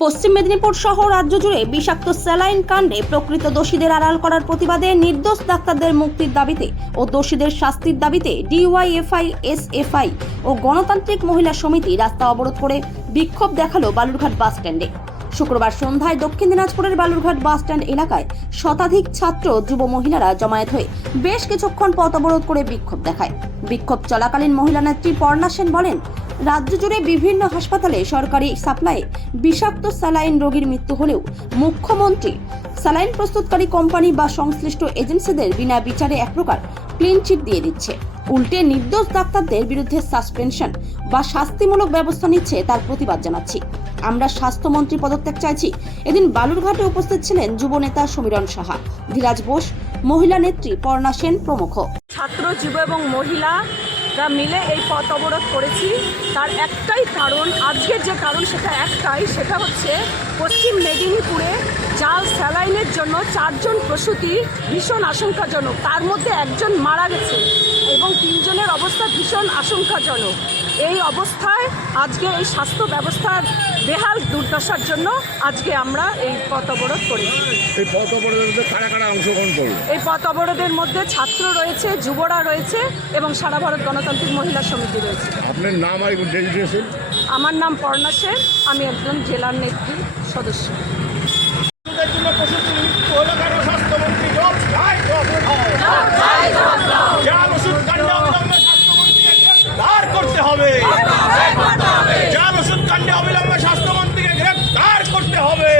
পশ্চিম মেদিনীপুর সহ রাজ্য জুড়ে বিষাক্ত স্যালাইন কাণ্ডে প্রকৃত দোষীদের আড়াল করার প্রতিবাদে নির্দোষ ডাক্তারদের মুক্তির দাবিতে ও দোষীদের শাস্তির দাবিতে ডিওয়াইএফআই, এসএফআই ও গণতান্ত্রিক মহিলা সমিতি রাস্তা অবরোধ করে বিক্ষোভ দেখালো বালুরঘাট বাস স্ট্যান্ডে। শুক্রবার সন্ধ্যায় দক্ষিণ দিনাজপুরের বালুরঘাট বাস স্ট্যান্ড এলাকায় শতাধিক ছাত্র যুব মহিলারা জমায়েত হয়ে বেশ কিছুক্ষণ পথ অবরোধ করে বিক্ষোভ দেখায়। বিক্ষোভ চলাকালীন মহিলা নেত্রী পর্ণা সেন বলেন, রাজ্য জুড়ে বিভিন্ন হাসপাতালে সরকারি সাপ্লাইয়ে বিষাক্ত স্যালাইন রোগীর মৃত্যু হলেও মুখ্যমন্ত্রী স্যালাইন প্রস্তুতকারী কোম্পানি বা সংশ্লিষ্ট এজেন্সিদের বিনা বিচারে এক প্রকার ক্লিন চিট দিয়ে দিচ্ছে। উল্টে নির্দোষ ডাক্তারদের বিরুদ্ধে সাসপেনশন বা শাস্তিমূলক ব্যবস্থা নিচ্ছে, তার প্রতিবাদ জানাচ্ছি। আমরা স্বাস্থ্যমন্ত্রী পদত্যাগ চাইছি। এদিন বালুরঘাটে উপস্থিত ছিলেন যুব নেতা সমীরণ সাহা, ধীরাজ বোস, মহিলা নেত্রী পর্ণা সেন প্রমুখ। ছাত্র, যুব এবং মহিলারা মিলে এই পথ অবরোধ করেছি। তার একটাই কারণ, আজকের যে কারণ সেটা একটাই, সেটা হচ্ছে পশ্চিম মেদিনীপুরে জাল স্যালাইনের জন্য 4 জন প্রসূতি ভীষণ আশঙ্কাজনক। তার মধ্যে একজন মারা গেছে এবং 3 জনের অবস্থা ভীষণ আশঙ্কাজনক। এই অবস্থায় আজকে এই স্বাস্থ্য ব্যবস্থার বেহাল দুর্দশার জন্য আজকে আমরা এই পথ অবরোধ করেছি। এই পথ অবরোধের মধ্যে কারা কারা অংশগ্রহণ করবে? এই পথ অবরোধের মধ্যে ছাত্র রয়েছে, যুবরা রয়েছে এবং সারা ভারত গণতান্ত্রিক মহিলা সমিতি রয়েছে। আপনার নাম আর ডেজিগনেশন? আমার নাম পর্ণা সেন, আমি একজন জেলার নেত্রী সদস্য। করতে হবে, জাল ওষুধ কাণ্ডে অবিলম্বে স্বাস্থ্যমন্ত্রীকে গ্রেফতার করতে হবে।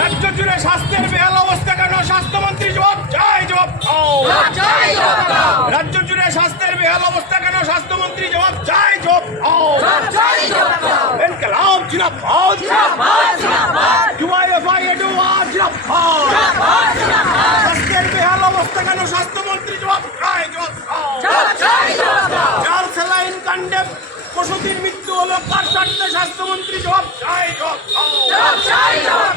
রাজ্য জুড়ে স্বাস্থ্যের বেহাল অবস্থা কেন? স্বাস্থ্যমন্ত্রী জবাব চাই, জবাব দাও। রাজ্য জুড়ে স্বাস্থ্যের বেহাল অবস্থা কেন? স্বাস্থ্যমন্ত্রী জবাব চাই, জবাব দাও। ইনকলাব জিন্দাবাদ, ডিওয়াইএফআই জিন্দাবাদ। স্বাস্থ্যের বেহাল অবস্থা কেন? স্বাস্থ্যমন্ত্রী জবাব চাই, জবাব দাও। জাল স্যালাইন কাণ্ডে প্রসূতির মৃত্যু হলো কার স্বার্থে? স্বাস্থ্যমন্ত্রী জবাব চাই, জবাব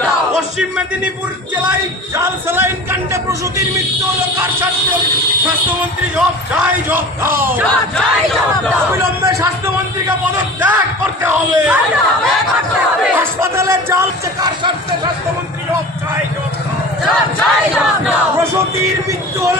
দাও। পশ্চিম মেদিনীপুর জেলায় জাল স্যালাইন কাণ্ডে প্রসূতির মৃত্যু হলো কার স্বার্থে? স্বাস্থ্যমন্ত্রী জবাব চাই, জবাব দাও। অবিলম্বে স্বাস্থ্যমন্ত্রীকে পদত্যাগ করতে হবে। হাসপাতালে জাল কার স্বার্থে? স্বাস্থ্যমন্ত্রী জবাব চাই, জবাব দাও। প্রসূতির মৃত্যু হলো